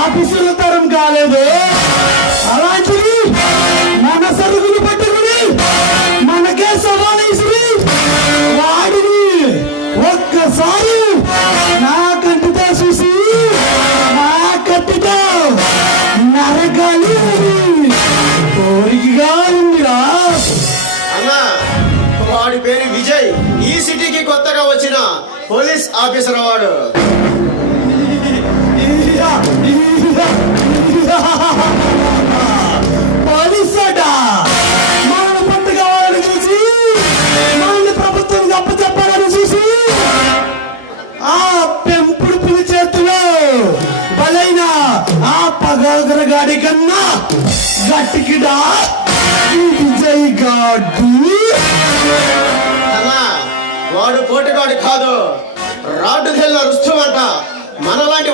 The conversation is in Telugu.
ఆఫీసుల తరం కాలేదు. అలాంటివి మన సరుకులు పట్టుకుని మనకే సవాల్ వేసి వాడిని ఒక్కసారి నా కంటితో చూసి నా కత్తితో నరకాలి కోరికగా ఉందిరా. అన్నా, వాడి పేరు విజయ్. ఈ సిటీకి కొత్తగా వచ్చిన పోలీస్ ఆఫీసర్ వాడు. పోలీసట మనల్ని పట్టుకోవాలని చూసి మనల్ని ప్రభుత్వం అప్పచెప్పాలని చూసి ఆ పెంపుడు పులి చేతిలో బలైన ఆ పగోదర గాడి కన్నా గట్టికిడా విజయ్ గాడు. అన్నా, వాడు పోటుగాడు కాదు, రాడ్డు తెల్ల రుస్తుమంట. మనలాంటి